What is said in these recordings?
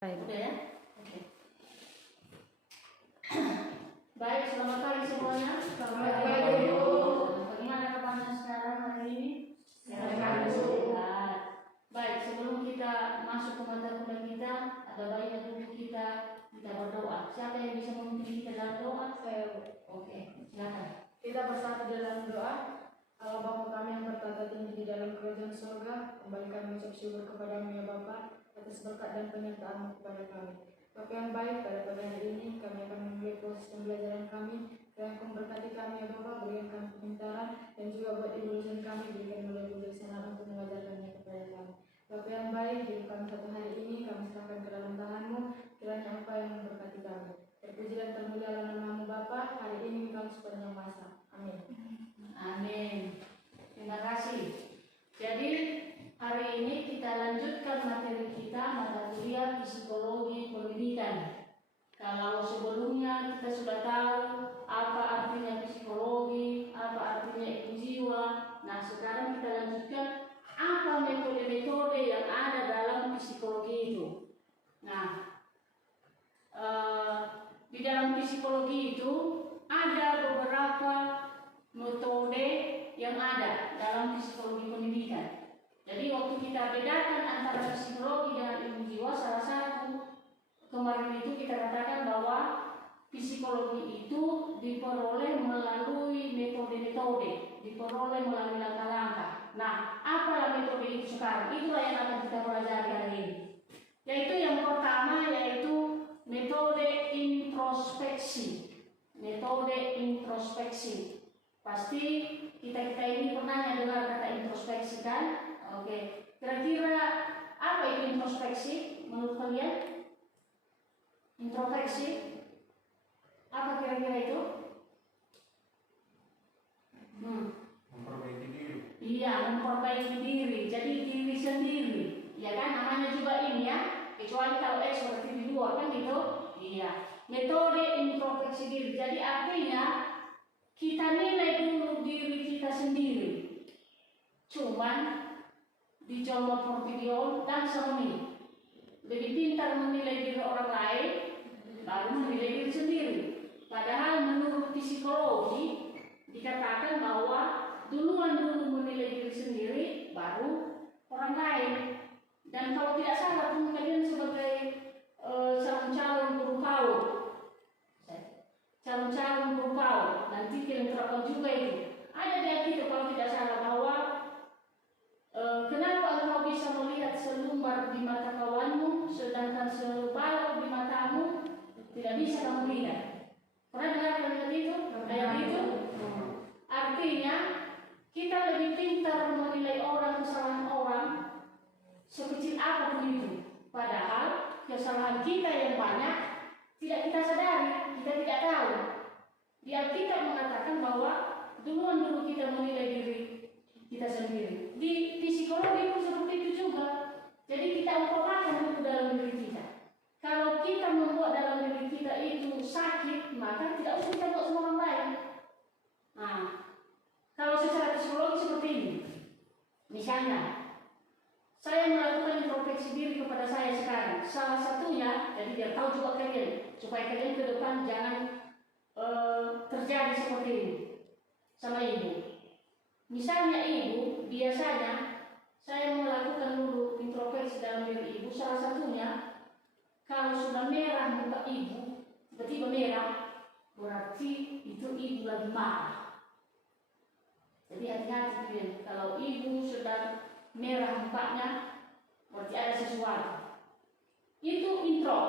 Udah ya? Oke. Baik, selamat pagi semuanya. Selamat pagi, Bu. Bagaimana kabarnya sekarang hari ini? Sehat. Baik, sebelum kita masuk ke mata kuliah kita, ada baiknya dulu kita berdoa. Siapa yang bisa memimpin kita dalam doa? Saya. Oke, silakan. Kita bersatu dalam doa. Allah Bapa kami yang bertata tinggi di dalam kerajaan surga, kembali kami ucap syukur kepadamu ya Bapa atas berkat dan penyertaan kepada kami. Bapa yang baik, pada pagi hari ini kami akan memulai proses pembelajaran kami. Yang memberkati kami ya Bapa, berikan kami kepintaran dan juga buat ibu dosen kami, berikan mulai kebijaksanaan untuk mengajarkannya kepada kami. Bapa yang baik, hidup kami satu hari ini kami serahkan ke dalam tangan-Mu, kiranya apa yang memberkati kami. Terpuji dan termulialah nama-Mu Bapa, hari ini kami sepanjang masa. Amin. Amin. Terima kasih. Jadi hari ini kita lanjutkan materi kita, mata kuliah psikologi pendidikan. Kalau sebelumnya kita sudah tahu apa artinya psikologi, apa artinya ilmu jiwa. Nah, sekarang kita lanjutkan apa metode-metode yang ada dalam psikologi itu. Nah, di dalam psikologi itu ada beberapa metode yang ada dalam psikologi pendidikan. Jadi waktu kita bedakan antara psikologi dengan ilmu jiwa, salah satu kemarin itu kita katakan bahwa psikologi itu diperoleh melalui metode-metode, diperoleh melalui langkah-langkah. Nah, apalah metode itu sekarang? Itulah yang akan kita pelajari hari ini. Yaitu yang pertama yaitu metode introspeksi. Metode introspeksi. Pasti kita ini pernah dengar kata introspeksi kan? Oke. Kira-kira apa itu introspeksi menurut kalian? Introspeksi apa kira-kira itu? Memperbaiki diri. Iya, memperbaiki diri. Jadi diri sendiri. Ya kan, namanya juga ini ya. Kecuali kalau berarti di luar kan gitu. Iya. Metode introspeksi diri. Jadi artinya kita nilai dulu diri kita sendiri. Cuman di Jawa Portidion dan Semoni lebih pintar menilai diri orang lain baru menilai diri sendiri. Padahal menurut psikologi dikatakan bahwa duluan menilai diri sendiri baru orang lain. Dan kalau tidak salah pun kalian sebagai calon guru PAUD, calon guru PAUD, nanti kalian terapkan juga itu. Ada di Alkitab kalau tidak salah bahwa kenapa engkau bisa melihat selumbar di mata kawanmu, sedangkan separuh di matamu tidak bisa kamu lihat. Pernah dengar kalimat itu? Ayat itu? Artinya kita lebih pintar menilai orang, kesalahan orang sekecil apapun itu. Padahal kesalahan kita yang banyak tidak kita sadari, kita tidak tahu. Di Alkitab mengatakan bahwa dulu kita menilai diri kita sendiri. Di psikologi pun seperti itu juga. Jadi kita umpamakan itu dalam diri kita. Kalau kita membuat dalam diri kita itu sakit, maka tidak usah kita buat sama orang lain. Nah, kalau secara psikologi seperti ini, misalnya saya melakukan introspeksi diri kepada saya sekarang. Salah satunya, jadi biar tahu juga kalian, supaya kalian ke depan jangan terjadi seperti ini sama ibu. Misalnya ibu, biasanya saya melakukan dulu introspeksi dalam diri ibu. Salah satunya, kalau sudah merah muka ibu, tiba-tiba merah, berarti itu ibu lagi marah. Jadi hati-hati kalian, kalau ibu sedang merah mukanya, berarti ada sesuatu. Itu intro.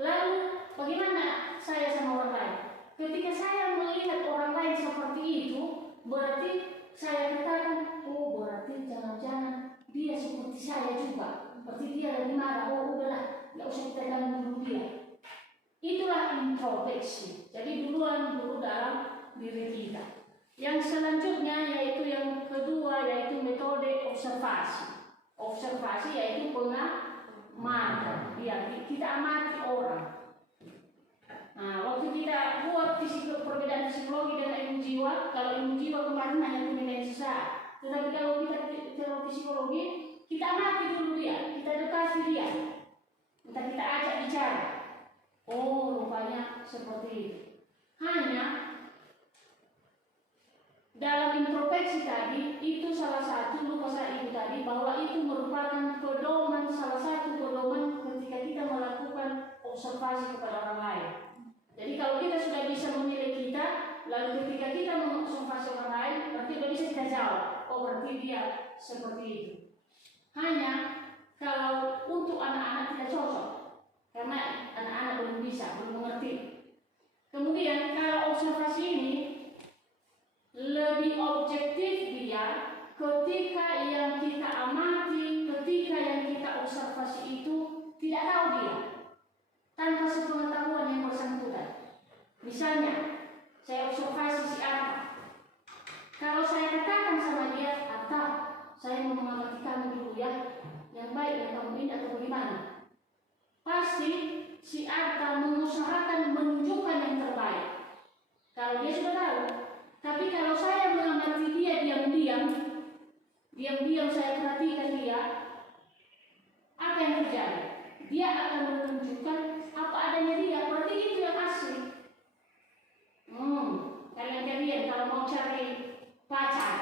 Lalu bagaimana saya sama orang lain? Ketika saya melihat orang lain seperti itu, berarti saya katakan, oh berarti jangan-jangan dia seperti saya juga. Berarti dia lagi marah. Oh udahlah, nggak usah kita ganggu dulu dia. Itulah introspeksi. Jadi duluan dulu dalam diri kita. Yang selanjutnya yaitu yang kedua yaitu metode observasi. Observasi yaitu pengamatan. Ya, kita amati orang. Nah, waktu kita buat perbedaan psikologi dan ilmu jiwa, kalau ilmu jiwa kemarin hanya penilaian sesaat. Tetapi kalau kita psikologi, kita amati dulu dia, kita edukasi dia. Entah kita ajak Oh, rupanya seperti itu. Hanya dalam introspeksi tadi, itu salah satu lupa saya itu tadi, bahwa itu merupakan pedoman, salah satu pedoman ketika kita melakukan observasi kepada orang lain. Jadi kalau kita sudah bisa menilai kita, lalu ketika kita mengobservasi orang lain, berarti sudah bisa kita jawab, oh berarti dia seperti itu. Hanya kalau untuk anak-anak tidak cocok, karena anak-anak belum bisa, belum mengerti. Kemudian kalau observasi ini lebih objektif dia ketika yang kita amati, ketika yang kita observasi itu tidak tahu dia, tanpa sepengetahuan yang bersangkutan. Misalnya, saya observasi si A. Kalau saya katakan sama dia, atau saya mau mengamati kamu dulu ya, yang baik yang kamu ini atau bagaimana? Pasti si Arta mengusahakan menunjukkan yang terbaik. Kalau dia sudah tahu. Tapi kalau saya mengamati dia diam-diam saya perhatikan dia, apa yang terjadi? Dia akan menunjukkan apa adanya dia. Berarti itu yang asli. Kalian kalau mau cari pacar,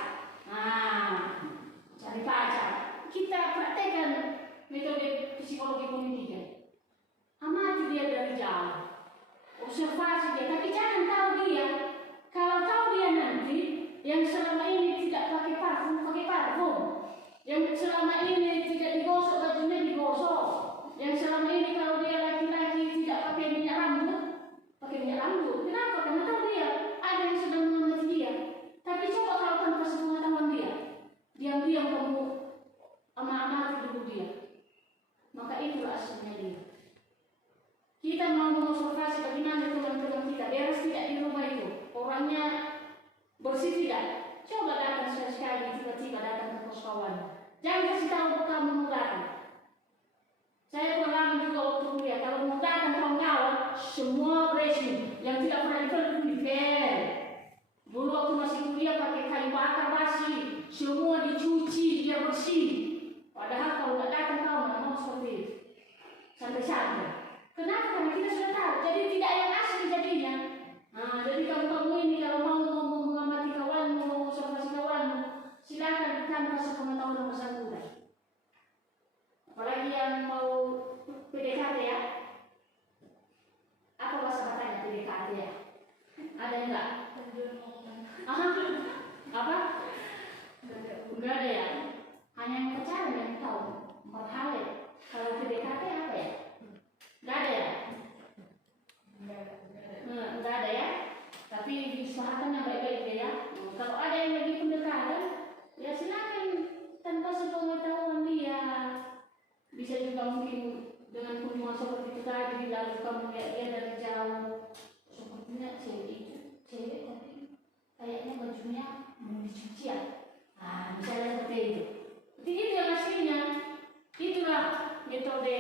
cari pacar, kita praktekkan metode psikologi pendidikan. Amati dia dari jauh, observasi dia, tapi jangan tahu dia. Kalau tahu dia nanti, yang selama ini tidak pakai parfum, yang selama ini tidak digosok bajunya digosok, yang selama ini kalau dia laki-laki tidak pakai minyak rambut. Kenapa? Karena tahu dia ada yang sedang mengamati dia. Tapi coba kalau tanpa sepengetahuan dia, diam-diam kamu amati dulu dia, maka itulah aslinya dia. Kita mau mengobservasi bagaimana teman-teman kita beres tidak di rumah itu, orangnya bersih tidak. Coba datang sekali, tiba-tiba datang ke pos kawan. Jangan kasih tahu kamu mau datang. Saya pengalaman juga waktu kuliah, kalau mau datang kawan-kawan, semua bersih. Yang tidak pernah dipel. Dulu waktu masih kuliah pakai kayu bakar basi, semua dicuci biar bersih. Padahal kalau nggak datang kawan, mau seperti itu. Santai-santai. Kenapa? Karena kita sudah tahu. Jadi tidak yang asli jadinya. Jadi kamu ini kalau mau mengamati kawanmu, mau observasi kawanmu, silakan tanpa sepengetahuan yang bersangkutan. Apalagi yang mau PDKT ya. Apa bahasa katanya PDKT ya? Ada enggak? Apa? Enggak ada ya. Hanya yang pacaran yang tahu. Marhale. Kalau PDKT apa ya? Enggak ada ya? Enggak ada ya? Tapi diusahakan yang baik-baik ya. Kalau ada yang lagi pendekatan, ya silakan tanpa sepengetahuan dia. Bisa juga mungkin dengan kunjungan seperti itu tadi, lalu kamu lihat dia dari jauh. Sepertinya cewek tapi kayaknya bajunya mau dicuci ya. Misalnya seperti itu. Jadi itu yang aslinya. Itulah metode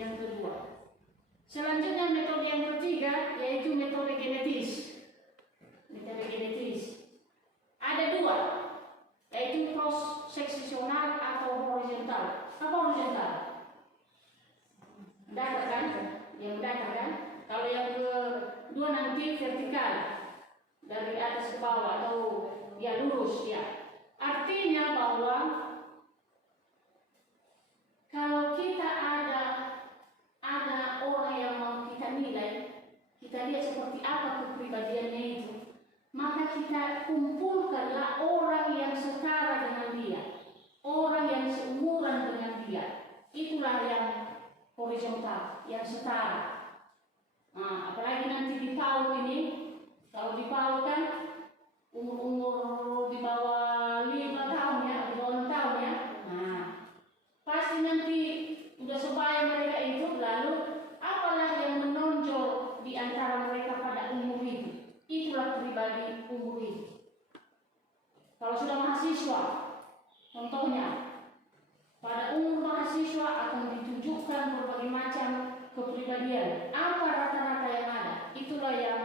yang kedua. Selanjutnya metode yang ketiga yaitu metode genetis. Metode genetis. Ada dua, yaitu cross seksional atau horizontal. Apa horizontal? Datar kan? Yang datar kan? Kalau yang kedua nanti vertikal, dari atas ke bawah atau ya lurus ya. Artinya bahwa kalau kita ada orang yang mau kita nilai, kita lihat seperti apa kepribadiannya itu, maka kita kumpulkanlah orang yang setara dengan dia, orang yang seumuran dengan dia. Itulah yang horizontal, yang setara. Apalagi nanti di PAUD ini, kalau di PAUD kan umur di bawah 5 tahun ya, di bawah 6 tahun ya. Pasti nanti udah sebaya mereka itu, lalu apalah yang menonjol di antara mereka pada umur itu. Itulah pribadi umur itu. Kalau sudah mahasiswa, contohnya pada umur mahasiswa akan ditunjukkan berbagai macam kepribadian. Apa rata-rata yang ada? Itulah yang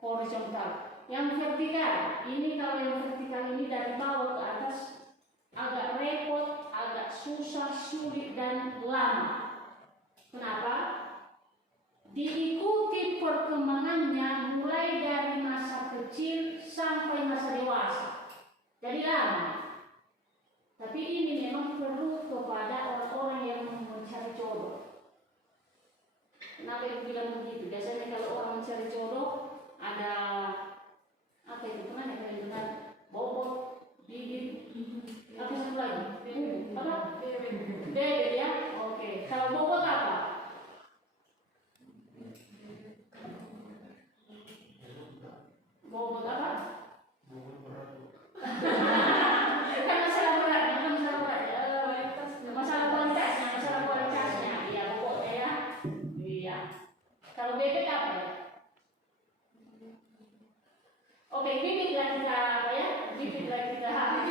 horizontal. Yang vertikal, ini kalau yang vertikal ini dari bawah ke atas agak repot, agak susah, sulit dan lama. Kenapa? Diikuti perkembangannya mulai dari masa kecil sampai masa dewasa. Jadi lama. Tapi ini memang perlu kepada orang-orang yang mencari jodoh. Kenapa ibu bilang begitu? Biasanya kalau orang mencari jodoh ada apa itu pernah yang dengar bobot, bibit, apa satu lagi? Apa? Bebek ya? Oke. Kalau bobot apa? Bobot apa? Bukan masalah berat, bukan masalah berat. Masalah kualitasnya. Iya, bobotnya ya. Iya. Kalau bebek apa ya? Oke, bibit lah kita apa ya? Bibit lah kita apa?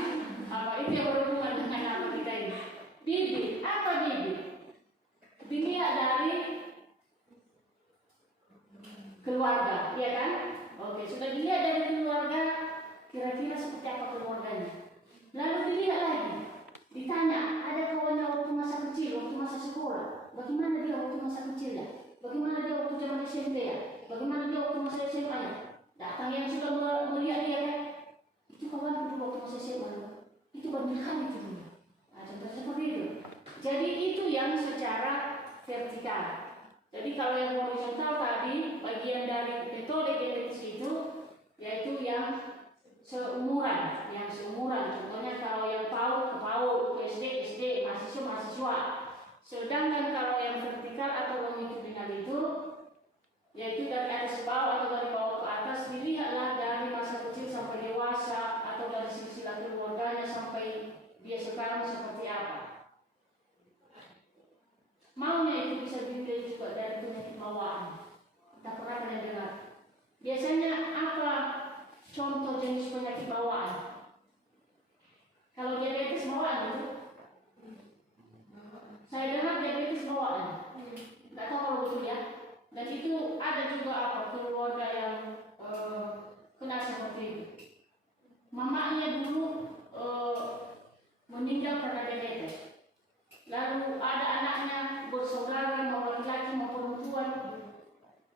Itu yang berhubungan dengan apa kita ini. Bibit, apa bibit? Dilihat dari keluarga, ya kan? Oke, sudah dilihat dari keluarga, kira-kira seperti apa keluarganya. Lalu dilihat lagi, ditanya, ada kawannya waktu masa kecil, waktu masa sekolah, bagaimana dia waktu masa kecilnya? Bagaimana dia waktu zaman SMP ya? Bagaimana dia waktu masa SMA ya? Datang yang sudah melihat dia kan? Itu kawan dulu waktu masa SMA, itu banyak kali itu. Nah, contoh seperti itu. Jadi itu yang secara vertikal. Jadi kalau yang horizontal tadi, bagian dari metode genetis itu, yaitu yang seumuran. Contohnya kalau yang PAUD, SD, mahasiswa. Sedangkan kalau yang vertikal atau longitudinal itu, yaitu dari atas ke bawah atau dari bawah ke atas, dilihatlah dari masa kecil sampai dewasa atau dari silsilah keluarganya sampai dia sekarang seperti apa. Maunya itu bisa dilihat juga dari penyakit bawaan. Kita pernah dengar. Biasanya apa contoh jenis penyakit bawaan? Kalau diabetes bawaan itu, saya dengar diabetes bawaan. Tidak tahu kalau betul ya. Dan itu ada juga apa keluarga yang kena seperti itu. Mamanya dulu meninggal karena diabetes. Lalu ada anaknya bersaudara mau laki-laki mau perempuan.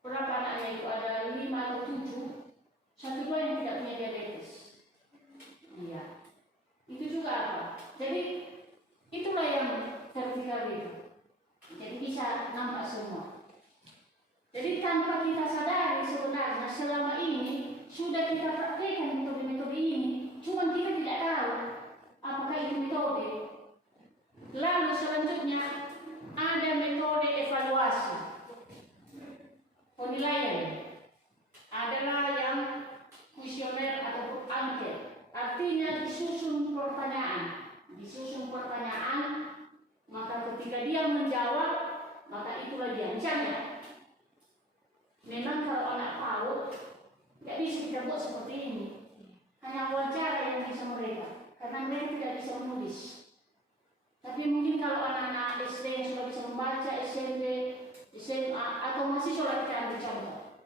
Berapa anaknya itu? Ada 5 atau 7. Satu dua yang tidak punya diabetes. Iya. Itu juga apa? Jadi itulah yang vertikal itu. Jadi bisa nampak semua. Jadi tanpa kita sadari sebenarnya selama ini sudah kita praktekkan metode-metode ini. Cuma kita tidak tahu apakah itu metode. Lalu selanjutnya ada metode evaluasi penilaian, adalah yang kuesioner atau angket. Artinya disusun pertanyaan, maka ketika dia menjawab, maka itulah dia. Misalnya, memang kalau anak PAUD tidak bisa kita buat seperti ini, hanya wawancara yang bisa mereka, karena mereka tidak bisa menulis. Tapi mungkin kalau anak-anak SD yang sudah bisa membaca, SMP, SMA, atau mahasiswa kita ambil contoh.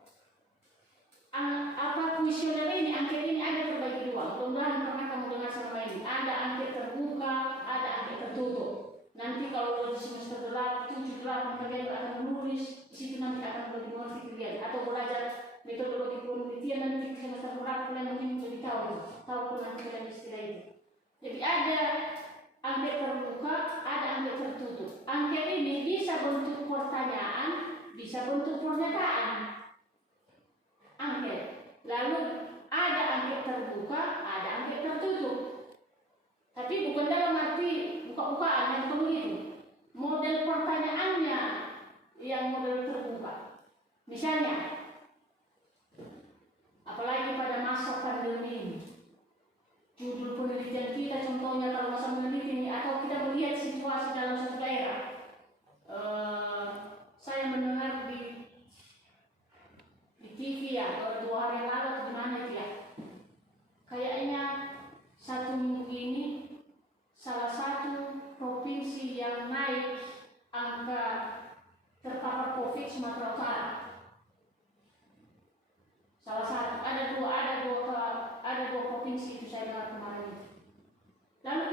Apa kuesioner ini, angket ini ada terbagi dua. Mudah-mudahan pernah kamu dengar selama ini. Ada angket terbuka, ada angket tertutup. Nanti kalau di semester 7, 8 kalian akan menulis, di situ nanti akan lebih mengerti kalian. Atau belajar metodologi penelitian nanti semester berapa kalian mungkin lebih tahu nanti kalian istilah itu. Jadi ada angket terbuka, ada angket tertutup. Angket ini bisa bentuk pertanyaan, bisa bentuk pernyataan. Angket. Lalu ada angket terbuka, ada angket tertutup. Tapi bukan dalam arti buka-bukaan yang begitu. Model pertanyaannya yang model terbuka. Misalnya, apalagi pada masa pandemi ini, judul penelitian kita contohnya kalau masa meneliti ini, atau kita melihat situasi dalam suatu daerah. Saya mendengar di TV ya, 2 hari yang lalu di mana itu ya. Kayaknya 1 minggu ini salah satu provinsi yang naik angka terpapar COVID Sumatera Utara. Salah satu, ada dua provinsi itu saya dengar kemarin. Lalu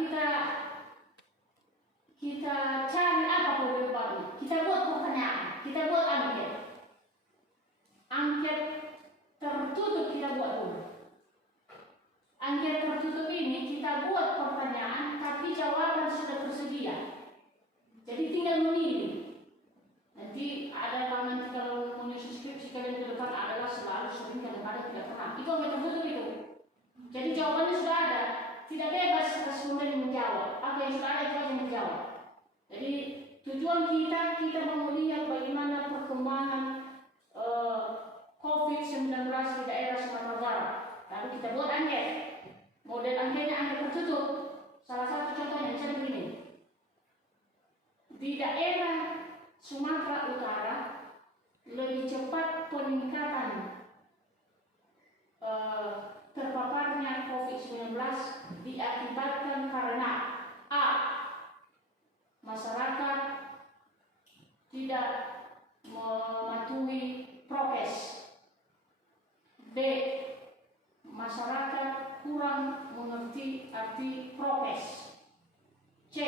kita cari apa problem baru. Kita buat pertanyaan, kita buat angket. atau tidak pernah. Itu yang tertutup itu. Jadi jawabannya sudah ada. Tidak bebas responden menjawab. Apa yang sudah ada itu aja yang menjawab. Jadi tujuan kita mau lihat bagaimana perkembangan COVID-19 di daerah Sumatera Barat. Lalu kita buat angket. Model anketnya angket tertutup. Salah satu contohnya misalnya begini. Di daerah Sumatera Utara lebih cepat peningkatan terpaparnya COVID-19 diakibatkan karena A. Masyarakat tidak mematuhi prokes. B. Masyarakat kurang mengerti arti prokes. C.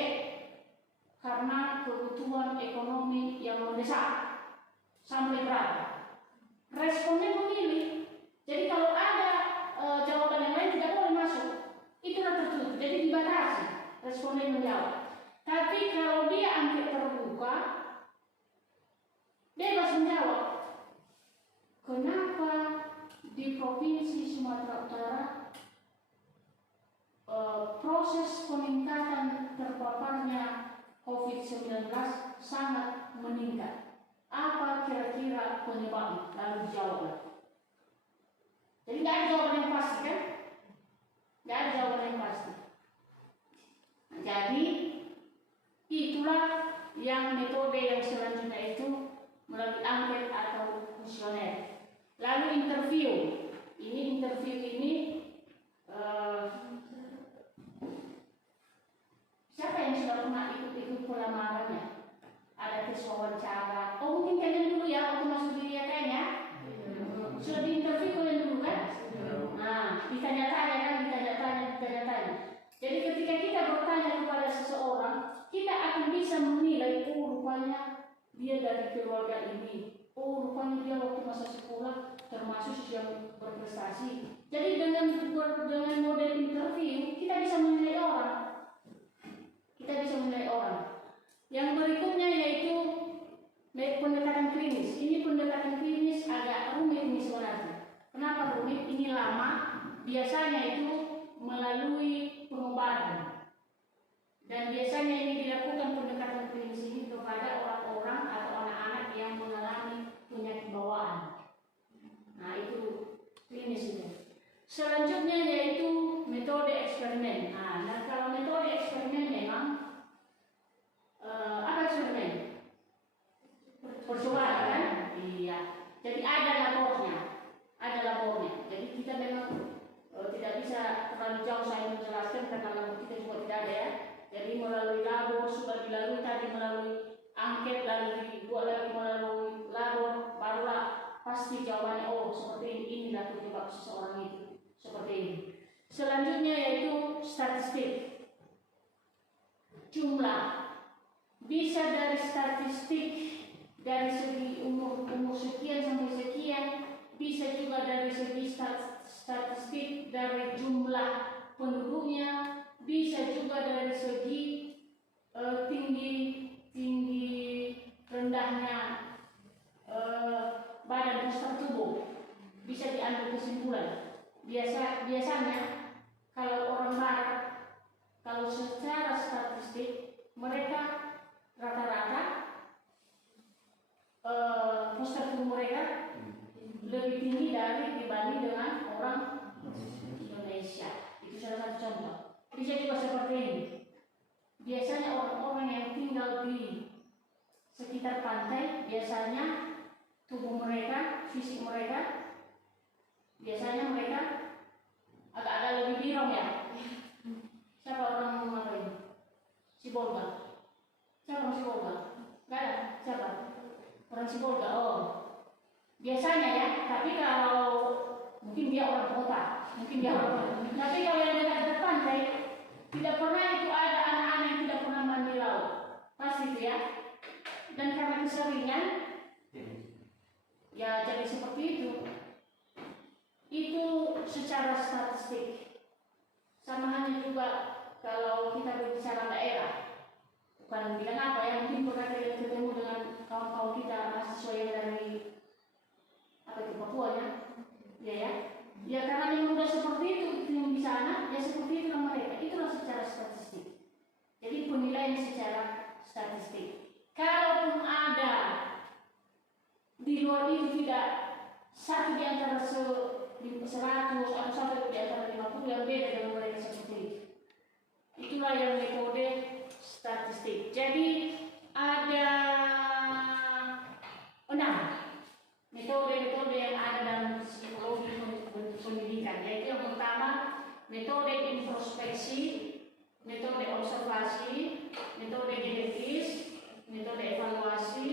Karena kebutuhan ekonomi yang mendesak. Sampai berapa? Responden memilih. Jadi kalau ada jawaban yang lain tidak boleh masuk. Itulah tertutup. Jadi dibatasi. Responden menjawab. Tapi kalau dia angket terbuka, bebas menjawab. Kenapa di Provinsi Sumatera Utara proses peningkatan terpaparnya COVID-19 sangat meningkat? Apa kira-kira penyebabnya? Lalu dijawablah. Jadi tidak ada jawaban yang pasti kan? Tidak ada jawaban yang pasti. Jadi itulah yang metode yang selanjutnya itu melalui angket atau kuesioner. Lalu interview. Interview ini siapa yang sudah pernah ikut pelamarannya? Ada tes wawancara. Oh mungkin kalian dulu ya waktu masuk di kayaknya. Sudah diinterview kalian dulu kan? Nah, ditanya-tanya kan, ditanya-tanya. Jadi ketika kita bertanya kepada seseorang, kita akan bisa menilai, oh rupanya dia dari keluarga ini. Oh rupanya dia waktu masa sekolah termasuk yang berprestasi. Jadi dengan model interview, kita bisa menilai orang. Yang berikutnya yaitu pendekatan klinis. Ini pendekatan klinis agak rumit ini sebenarnya. Kenapa rumit? Ini lama. Biasanya itu melalui pengobatan. Dan biasanya ini dilakukan pendekatan klinis ini kepada orang-orang atau anak-anak yang mengalami penyakit bawaan. Nah itu klinis itu. Selanjutnya yaitu metode eksperimen. Nah kalau metode eksperimen memang apa eksperimen? Percobaan kan? Iya. Jadi ada labornya. Jadi kita memang tidak bisa terlalu jauh saya menjelaskan karena labor kita juga tidak ada ya. Jadi melalui labor sudah dilalui tadi melalui angket lalu dibuat lagi melalui labor barulah pasti jawabannya oh seperti inilah penyebab seseorang itu seperti ini. Selanjutnya yaitu statistik. Jumlah bisa dari statistik dari segi umur sekian sampai sekian, bisa juga dari segi statistik dari jumlah penduduknya, bisa juga dari segi tinggi rendahnya badan postur tubuh, bisa diambil kesimpulan. Biasanya kalau orang barat, kalau secara statistik mereka rata-rata postur tubuh mereka lebih tinggi dibanding dengan orang Indonesia. Itu salah satu contoh. Bisa juga seperti ini. Biasanya orang-orang yang tinggal di sekitar pantai, biasanya tubuh mereka, fisik mereka, biasanya mereka agak-agak lebih birong ya. Siapa orang mana ini? Sibolga. Siapa orang Sibolga? Gak ada. Siapa? Orang Sibolga. Oh. Biasanya ya, tapi kalau mungkin dia orang kota, Tapi kalau yang dekat pantai, tidak pernah itu ada anak-anak yang tidak pernah mandi laut, pasti itu ya. Dan karena keseringan, ya jadi seperti itu. Itu secara statistik. Sama halnya juga kalau kita berbicara daerah, bukan bilang apa ya, mungkin pernah kita ketemu dengan kawan-kawan kita mahasiswa yang dari Papua ya, ya. individual itu tidak satu di antara 100 atau satu di antara 50 yang beda dengan mereka seperti itu. Itulah yang metode statistik. Jadi ada 6 metode-metode yang ada dalam psikologi pendidikan. Yaitu yang pertama metode introspeksi, metode observasi, metode dialektis, metode evaluasi,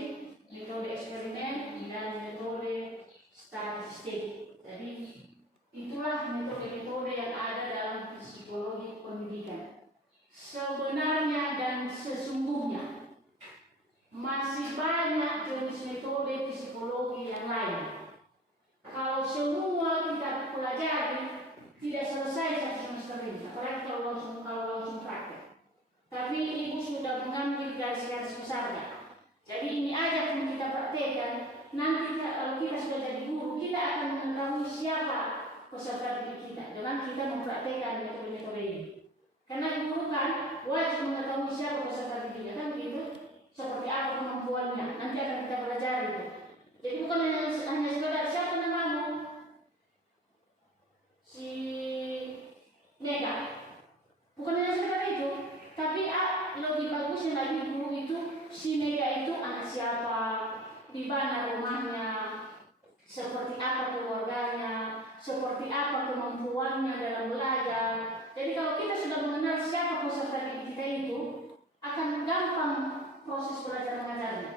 metode eksperimen, dan metode statistik. Jadi itulah metode-metode yang ada dalam psikologi pendidikan. Sebenarnya dan sesungguhnya masih banyak jenis metode psikologi yang lain. Kalau semua kita pelajari tidak selesai satu semester ini, apalagi kalau langsung praktek. Tapi ibu sudah mengambil garis-garis besarnya. Jadi ini aja pun kita praktekkan. Nanti kalau kita sudah jadi guru, kita akan mengetahui siapa peserta didik kita dengan kita mempraktekkan metode-metode ini. Karena guru kan wajib mengetahui siapa peserta didiknya, kan begitu? Seperti apa kemampuannya, nanti akan kita pelajari. Jadi bukan hanya sekedar siapa namamu, si Mega, bukan hanya sekedar itu, tapi lebih bagusnya lagi guru itu si Mega itu anak siapa, di mana rumahnya, seperti apa keluarganya, seperti apa kemampuannya dalam belajar. Jadi kalau kita sudah mengenal siapa peserta didik kita itu, akan gampang proses belajar mengajarnya.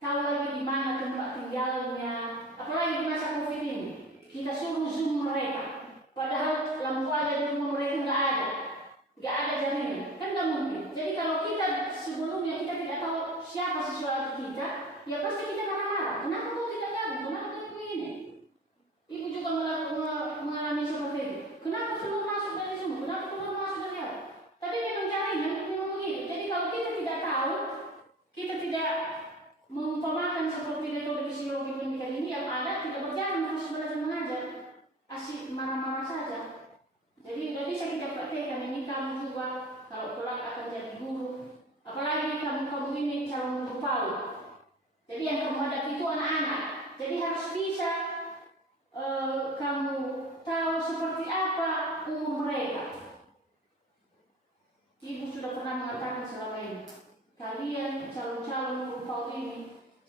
Tahu lagi di mana tempat tinggalnya, apalagi di masa COVID ini. Kita suruh Zoom mereka, padahal lampu aja di rumah mereka nggak ada jaringan, kan nggak mungkin. Jadi kalau kita sebelumnya kita tidak tahu siapa siswa kita, ya pasti kita marah-marah. Kenapa kau tidak gabung? Kenapa kau begini? Ibu juga mengalami seperti itu. Kenapa belum masuk dari Zoom? Kenapa belum masuk dari apa? Tapi memang caranya memang begitu. Jadi kalau kita tidak tahu, kita tidak mengumpamakan seperti metode psikologi pendidikan ini yang ada, tidak berjalan terus belajar mengajar, asik marah-marah saja. Jadi tidak bisa kita praktekkan. Ini kamu juga kalau kelak akan jadi guru, apalagi kamu ini calon guru PAUD. Jadi yang kamu hadapi itu anak-anak. Jadi harus bisa kamu tahu seperti apa umur mereka. Ibu sudah pernah mengatakan selama ini, kalian calon-calon guru PAUD ini,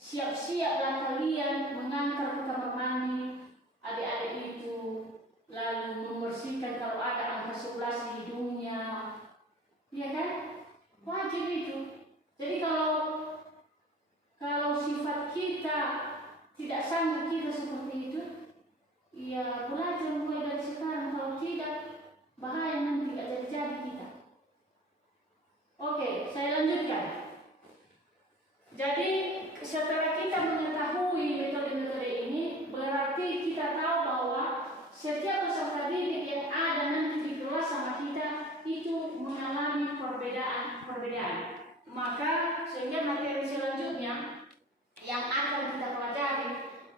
siap-siaplah kalian mengantar ke kamar mandi adik-adik itu, lalu membersihkan kalau ada angka 11 di hidungnya, ya kan? Wajib itu. Jadi kalau sifat kita tidak sanggup kita seperti itu, ya belajar mulai dari sekarang. Kalau tidak, bahaya nanti tidak jadi-jadi kita. Oke, saya lanjutkan. Jadi setelah kita mengetahui metode-metode ini, berarti kita tahu bahwa setiap peserta didik yang ada nanti di kelas sama kita itu mengalami perbedaan. Maka sehingga materi selanjutnya yang akan kita pelajari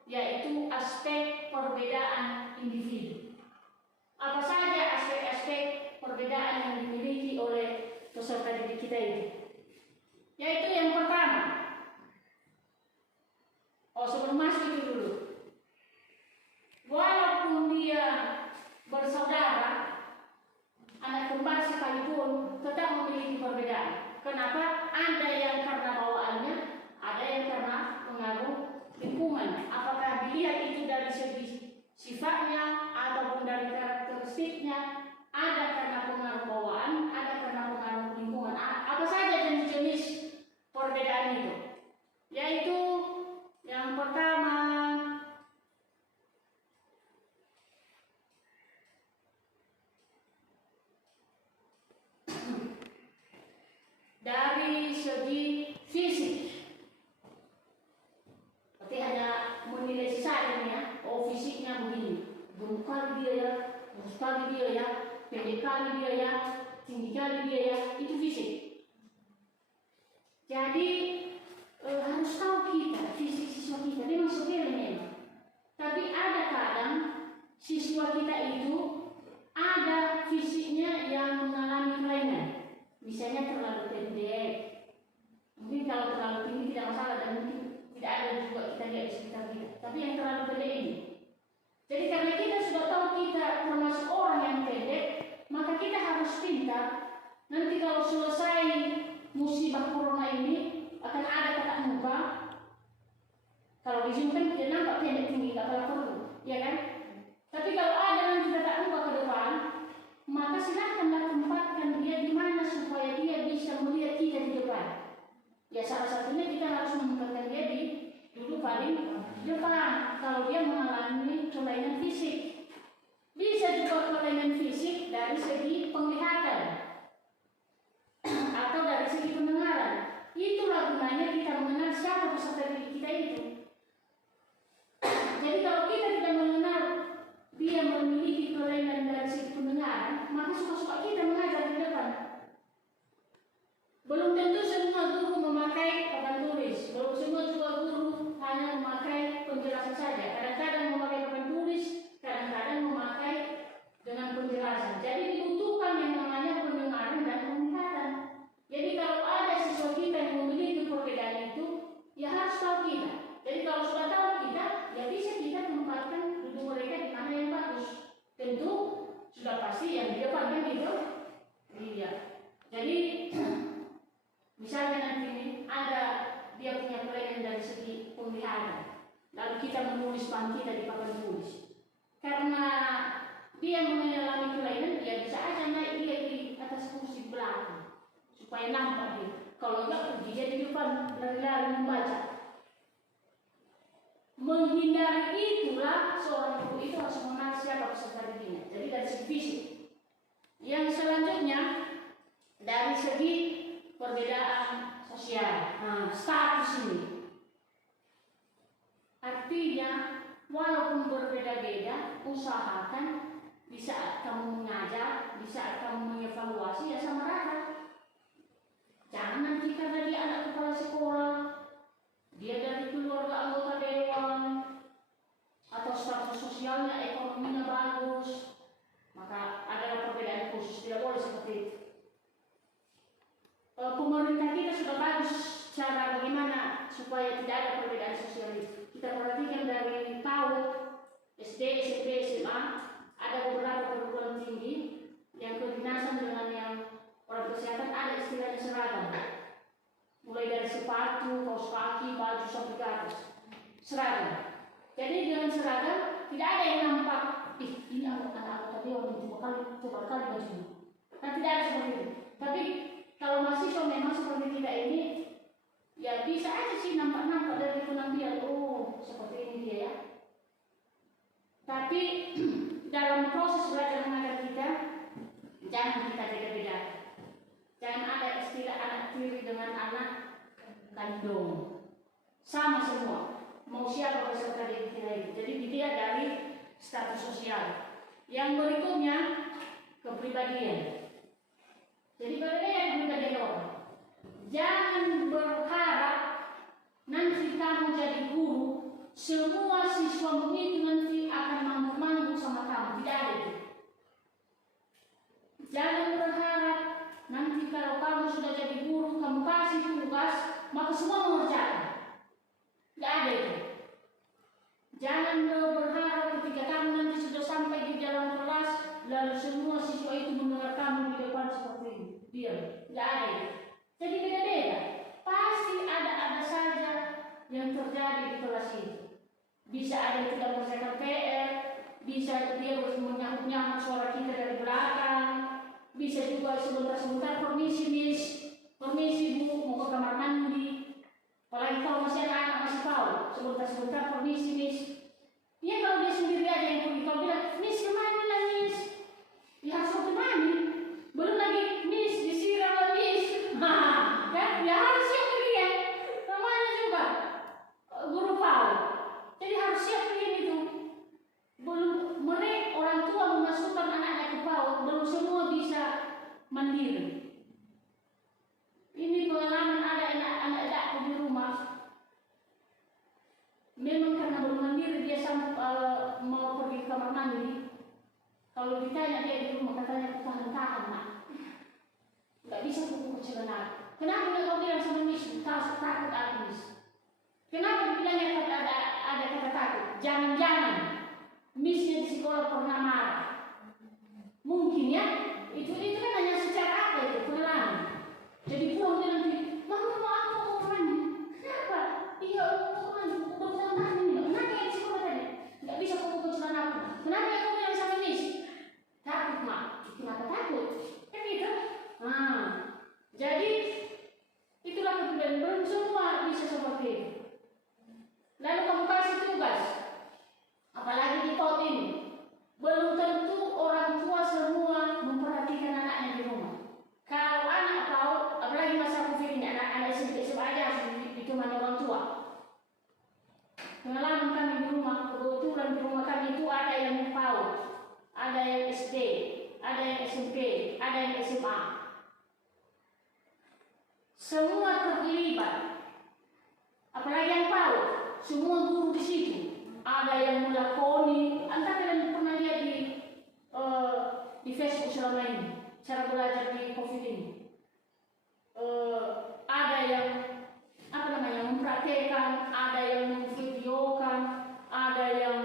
yaitu aspek perbedaan individu. Apa saja aspek-aspek perbedaan yang dimiliki oleh peserta didik kita itu? Yaitu yang pertama. Sebelum masuk itu dulu. Walaupun dia bersaudara, anak kembar sekalipun tetap memiliki perbedaan. Kenapa? Ada yang karena bawaannya, ada yang karena pengaruh lingkungan. Apakah dilihat itu dari segi sifatnya ataupun dari karakteristiknya, ada karena pengaruh bawaan, ada karena pengaruh lingkungan. Apa saja jenis-jenis perbedaan itu? Yaitu yang pertama, dari segi fisik. Tapi hanya menilai saja ya, fisiknya begini, gemuk kali dia ya, kurus kali dia ya, pendek kali dia ya, tinggi kali dia ya, itu fisik. Jadi harus tahu kita fisik siswa kita, memang sepele memang. Tapi ada kadang siswa kita itu ada fisiknya yang mengalami kelainan. Misalnya terlalu pendek, mungkin kalau terlalu tinggi tidak masalah, dan mungkin tidak ada juga kita lihat di sekitar tapi yang terlalu pendek ini. Jadi karena kita sudah tahu kita termasuk orang yang pendek, maka kita harus pintar. Nanti kalau selesai musibah corona ini akan ada tatap muka. Kalau di Zoom kan tidak nampak pendek tinggi, nggak perlu, ya kan? Tapi kalau ada nanti tatap muka ke depan, maka silakanlah tempatkan dia di mana supaya dia bisa melihat kita di depan. Ya salah satunya kita harus menempatkan dia di duduk paling depan. Kalau dia mengalami kelainan fisik, bisa juga kelainan fisik dari segi penglihatan atau dari segi pendengaran. Itulah gunanya kita mengenal siapa peserta didik kita itu. Jadi kalau kita tidak mengenal dia memiliki kelainan dari segi pendengaran, maka suka-suka kita mengajar di depan. Belum tentu semua guru memakai papan tulis, belum semua juga guru hanya memakai penjelasan saja. Kadang-kadang memakai papan tulis, kadang-kadang memakai dengan penjelasan. Jadi dibutuhkan yang namanya pendengaran dan penglihatan. Jadi kalau ada siswa kita yang memiliki perbedaan itu, ya harus tahu kita. Jadi kalau sudah tahu kita, ya bisa kita tempatkan duduk mereka di mana yang bagus. Tentu sudah pasti yang di depan kan gitu. Iya. Jadi misalnya nanti ada dia punya kelainan dari segi penglihatan, lalu kita menulis pan kita di papan tulis. Karena dia mengalami kelainan, dia bisa aja naik dia di atas kursi belakang supaya nampak dia. Kalau enggak, dia di depan lari-lari membaca. Menghindari itulah seorang guru itu harus mengenal siapa peserta didiknya. Jadi dari segi fisik. Yang selanjutnya dari segi perbedaan sosial, status ini. Artinya walaupun berbeda-beda, usahakan di saat kamu mengajar, di saat kamu mengevaluasi ya sama rata. Jangan nanti karena dia anak kepala sekolah, dia dari keluarga anggota dewan, atau status sosialnya, ekonominya bagus, maka adalah perbedaan khusus. Tidak boleh seperti itu. Pemerintah kita sudah bagus cara bagaimana supaya tidak ada perbedaan sosial itu. Kita perhatikan dari PAUD, SD, SMP, SMA, ada beberapa perguruan tinggi yang kedinasan dengan yang orang kesehatan ada istilahnya seragam. Mulai dari sepatu, kaos kaki, baju sampai ke atas. Seragam. Jadi dengan seragam tidak ada yang nampak, ini anak-anak dewan yang coba kali baju. Kan tidak ada seperti itu. Tapi kalau mahasiswa memang seperti kita ini, ya bisa aja sih nampak-nampak dari penampilan. Oh, seperti ini dia ya. Tapi dalam proses belajar mengajar kita, jangan kita beda-beda. Jangan ada istilah anak tiri dengan anak kandung. Sama semua. Mau siapa peserta didik kita ini. Jadi dilihat dari status sosial. Yang berikutnya kepribadian. Jadi bagaimana kepribadian orang? Jangan berharap nanti kamu jadi guru, semua siswamu itu nanti akan mangguk-mangguk sama kamu. Tidak ada itu. Jangan berharap nanti kalau kamu sudah jadi guru, kamu kasih tugas, maka semua mengerjakan. Tidak ada itu. Jangan berharap ketika kamu nanti sudah sampai di dalam kelas, lalu semua siswa itu mendengar kamu di depan seperti ini. Diam. Tidak ada itu. Jadi beda-beda. Pasti ada saja yang terjadi di kelas itu. Bisa ada yang tidak mengerjakan PR, bisa dia menyahut-nyahut suara kita dari belakang, bisa juga sebentar-sebentar permisi miss, permisi bu, mau ke kamar mandi. Apalagi kalau masih ada anak masih tahu, sebentar-sebentar permisi miss. Ya kalau dia sendiri aja yang pergi, kalau bilang miss kemana lah miss? Ya harus pergi mandi. Belum lagi miss disiram lah miss. Kan? Ya harus siap pergi ya. Namanya juga guru PAUD. Jadi harus siap pergi itu. Belum mereka orang tua memasukkan anak-anak ke PAUD, belum semua bisa mandiri. Ini pengalaman ada anak-anak di rumah. Memang karena belum mandiri dia mau pergi ke kamar mandi. Kalau ditanya dia di rumah katanya tahan-tahan nak. Gak bisa buku celana. Kenapa kau bilang sama miss takut aku miss? Kenapa dibilangnya ada kata takut? marah. Mungkin ya, itu kan hanya secara apa itu, pengalaman. Jadi pulang dia nanti, mama aku mau kemana? Kenapa? Iya mau kemana? Udah tahun ini. Kenapa ya di sekolah tadi? Nggak bisa aku buka celana aku. Kenapa ya kamu yang sama Miss? Takut mak. Kenapa takut? Kan gitu. Nah, jadi itulah kemudian belum semua bisa seperti itu. Lalu kamu kasih tugas, apalagi di PAUD ini, belum tentu orang tua semua memperhatikan anaknya di rumah. Kalau anak PAUD, apalagi masa COVID ini, anak-anak SMP aja harus ditemani orang tua. Pengalaman kami di rumah, kebetulan di rumah kami itu ada yang PAUD, ada yang SD, ada yang SMP, ada yang SMA. Semua terlibat, apalagi yang PAUD, semua guru di situ. Ada yang melakoni, entah kalian pernah lihat di Facebook selama ini, cara belajar di COVID ini. Ada yang mempraktekkan, ada yang memvideokan, ada yang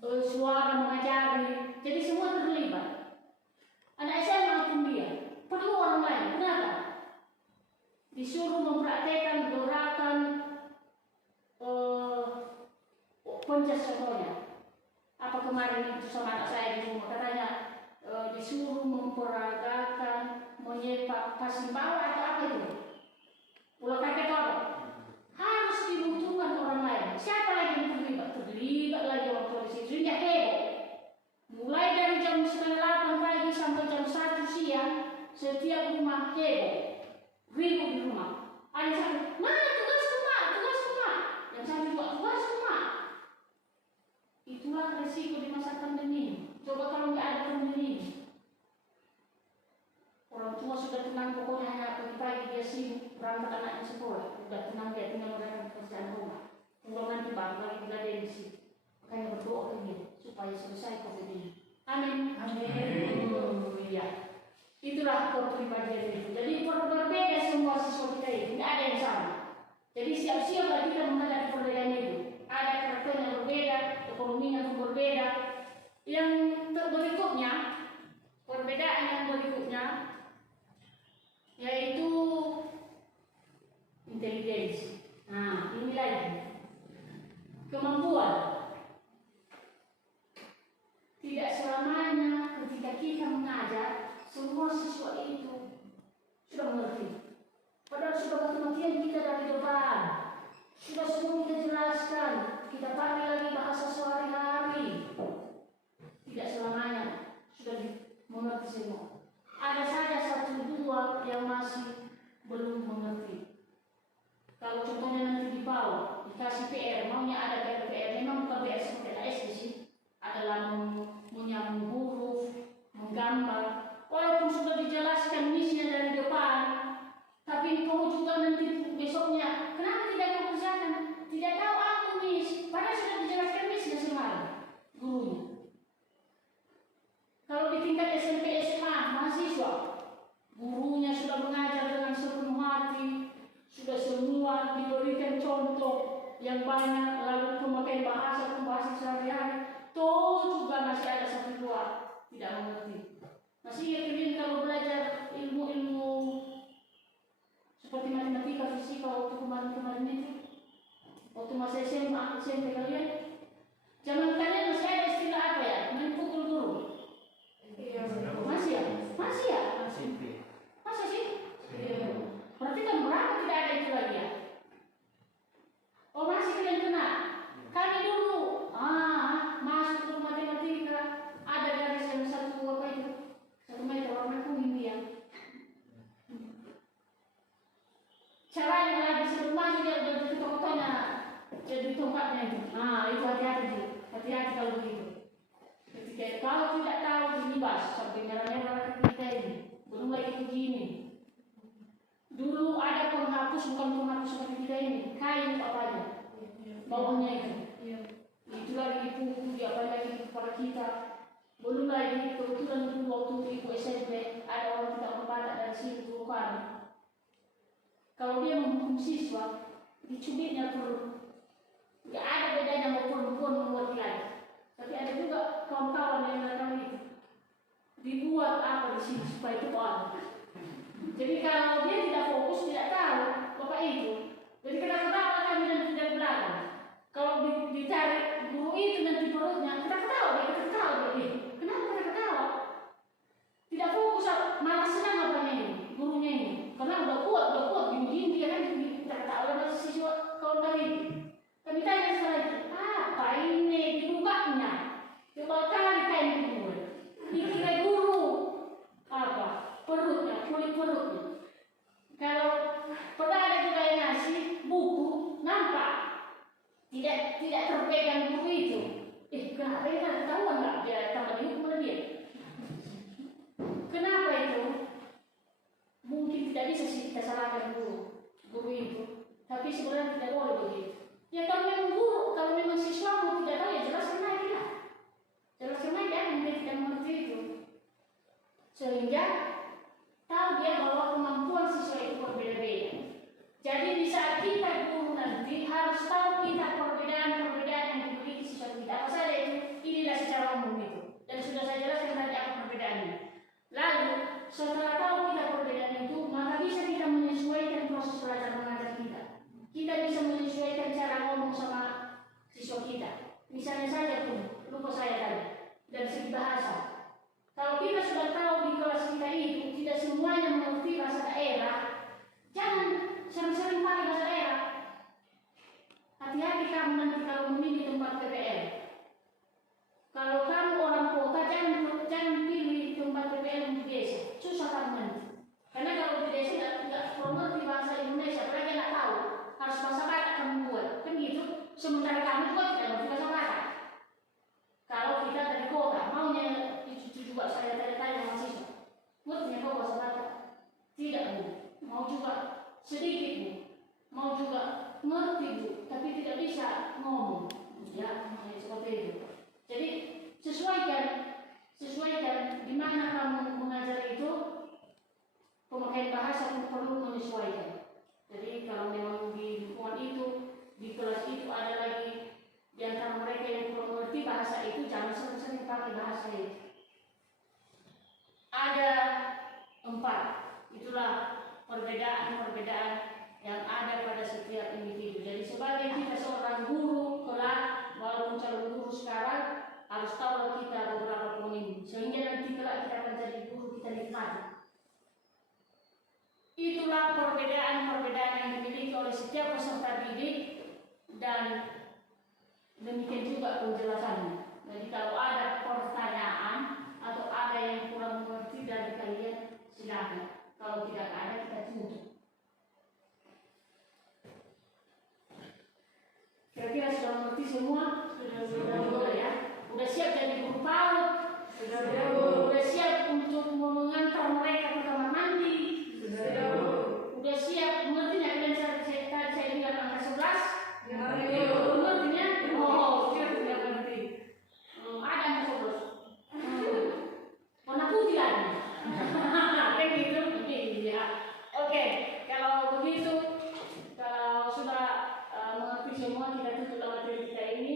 suara mengajari. Jadi semua terlibat. Anak SMA pun dia perlu orang lain. Kenapa? Disuruh mempraktekkan gerakan Poncas contohnya. Apa kemarin itu sama anak saya di rumah katanya disuruh memperagakan menyepak pasir bawah atau apa itu? Ulah kakek apa? Harus dibutuhkan orang lain. Siapa lagi yang terlibat? Terlibat lagi orang tua di situ. Sehingga heboh. Mulai dari jam 7:30 pagi sampai jam 1 siang, setiap rumah heboh. Ribut di rumah. Ada satu, mana tugas rumah? Yang satu juga tugas rumah. Itulah resiko di masa pandemi. Coba kalau nggak ada pandemi, orang tua sudah tenang, pokoknya hanya pagi-pagi dia sibuk berangkat anaknya sekolah, udah tenang dia tinggal mereka pekerjaan rumah. Tunggu nanti baru lagi diladen di situ. Makanya berdoa ke dia supaya selesai COVID ini. Amin. Iya. Itulah kepribadian itu. Jadi berbeda semua siswa kita itu, tidak ada yang sama. Jadi siap-siaplah kita menghadapi perbedaan itu. Ada karakter yang berbeda, ekonominya pun berbeda. Yang berikutnya, perbedaan yang berikutnya yaitu intelijensi. Nah, ini lagi kemampuan. Tidak selamanya ketika kita mengajar semua siswa itu sudah mengerti. Padahal sudah mati-matian kita dari depan. Sudah semua kita jelaskan. Kita pakai lagi bahasa sehari-hari. Tidak selamanya sudah mengerti semua. Ada saja 1-2 yang masih belum mengerti. Kalau contohnya nanti di bawah dikasih PR, maunya ada PR, memang bukan PR seperti SD sih. Adalah menyambung huruf, menggambar. Walaupun sudah dijelaskan misinya dari depan, tapi kamu juga nanti besoknya, kenapa tidak kamu kerjakan? Tidak tahu aku mis, padahal sudah dijelaskan misinya semalam gurunya. Kalau di tingkat SMP SMA mahasiswa, gurunya sudah mengajar dengan sepenuh hati, sudah semua diberikan contoh yang banyak, lalu pemakaian bahasa sehari-hari, toh juga masih ada 1-2 tidak mengerti. Masih ingat kalian kalau belajar ilmu-ilmu seperti matematika, fisika waktu kemarin itu, waktu masa SMA, SMP kalian, zaman kalian masih ada istilah apa ya? Main pukul guru. Iya. Masih ya? Masa sih? Iya. Berarti kan berapa tidak ada itu lagi ya? Oh masih kalian kena? Kami dulu, masuk ke matematika, ada garis yang 1 meter warna kuning dia. Caranya lagi sebelum masuk dia udah ditutup-tutupnya, jadi tongkatnya itu. Itu hati-hati kalau begitu. Ketika kau tidak tahu dilibas sampai merah-merah kita ini, belum lagi begini. Dulu ada penghapus, bukan penghapus seperti kita ini, kayu apa aja, bawahnya itu. Itu lagi dipukul, apa lagi kepada kita. Belum lagi kebetulan dulu waktu ibu SMP ada orang tidak membatak dari sini bukan. Kalau dia menghukum siswa, dicubitnya perlu. Tidak ada bedanya mau perempuan membuat lagi. Tapi ada juga kawan-kawan yang datang itu dibuat apa di sini supaya itu orang. Jadi kalau dia tidak fokus, tidak tahu bapak itu. Jadi ketawa kami nanti dari belakang. Kalau ditarik guru itu nanti perutnya, kita ketawa dia. Kenapa kita ketawa? Tidak fokus, malah senang apanya ini, gurunya ini. Karena udah kuat, gini dia kan kita ketawa sama siswa kawan kami. Kami tanya setelah itu, apa ini dibukanya? Coba cari kain guru. Dikira guru apa? Perutnya, kulit perutnya. Kalau pernah ada juga yang ngasih buku, nampak tidak terpegang buku itu. Kenapa ini kan ketahuan nggak dia tambah dihukum oleh dia? Kenapa itu? Mungkin tidak bisa sih kita salahkan guru itu. Tapi sebenarnya tidak boleh begitu. Ya kalau memang guru, kalau memang siswamu tidak tahu ya jelaskan aja lah. Jelaskan aja yang dia tidak mengerti itu. Sehingga tahu dia bahwa kemampuan siswa itu berbeda-beda. Jadi di saat kita guru nanti harus tahu kita perbedaan yang dimiliki siswa kita. Apa saja itu? Inilah secara umum itu. Dan sudah saya jelaskan tadi apa perbedaannya. Lalu setelah tahu kita perbedaan itu, maka bisa kita menyesuaikan proses belajar mengajar kita. Kita bisa menyesuaikan cara ngomong sama siswa kita. Misalnya saja pun, lupa saya tadi dari segi bahasa. Kalau kita sudah tahu di kelas kita itu tidak semuanya mengerti bahasa daerah, jangan sering-sering pakai bahasa daerah. Hati-hati kamu nanti kalau memilih tempat PPL. Kalau kamu orang kota, jangan pilih tempat PPL di desa. Susah kamu nanti. Karena kalau di desa tidak mengerti bahasa Indonesia, mereka tidak tahu. Harus bahasa Batak kamu buat, kan gitu. Sementara kamu juga tidak mengerti bahasa Batak. Kalau kita dari kota, maunya itu juga saya tanya mahasiswa. Ngertinya kau bahasa Batak? Tidak Bu. Mau juga sedikit Bu. Mau juga ngerti Bu, tapi tidak bisa ngomong. Ya, seperti itu. Jadi sesuaikan di mana kamu mengajar itu, pemakaian bahasa pun perlu menyesuaikan. Jadi kalau memang di lingkungan itu, di kelas itu ada lagi di antara mereka yang kurang mengerti bahasa itu, jangan sering-sering pakai bahasa itu. Ada 4, itulah perbedaan yang ada pada setiap individu. Jadi sebagai kita seorang guru kelak, walaupun calon guru sekarang, harus tahu kita beberapa poin ini, sehingga nanti kelak kita akan jadi guru kita nikmati. Itulah perbedaan yang dimiliki oleh setiap peserta didik, dan demikian juga penjelasannya. Jadi kalau ada pertanyaan atau ada yang kurang mengerti dari kalian, silakan. Kalau tidak ada, kita tutup. Kira-kira sudah mengerti semua? Sudah ya? Udah siap jadi guru PAUD? Udah siap untuk mengantar mereka ke kamar mandi? Udah siap mengerti nggak kalian saya bilang angka 11? Mengertinya? Oh, kira tidak mengerti. Ada angka 11. Warna putih lagi. Kan gitu? Iya. Oke, kalau begitu, kalau sudah mengerti semua, kita tutup materi kita ini.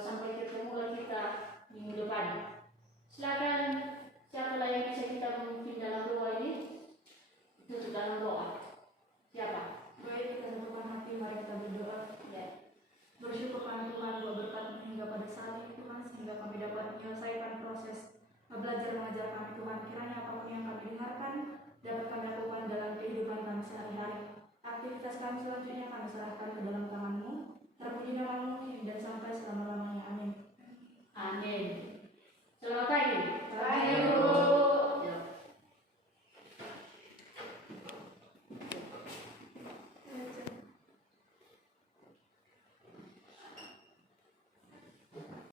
Sampai ketemu lagi kita minggu depan. Silakan, siapa yang bisa kita memimpin dalam doa ini? Tutup dalam doa. Siapa? Baik, kita satukan hati, mari kita berdoa. Ya. Bersyukur kami Tuhan buat berkat hingga pada saat ini Tuhan, sehingga kami dapat menyelesaikan proses belajar mengajar kami Tuhan. Kiranya apapun yang kami dengarkan dapat kami lakukan dalam kehidupan kami sehari-hari. Aktivitas kami selanjutnya kami serahkan ke dalam tangan-Mu. Terpuji nama-Mu dan sampai selama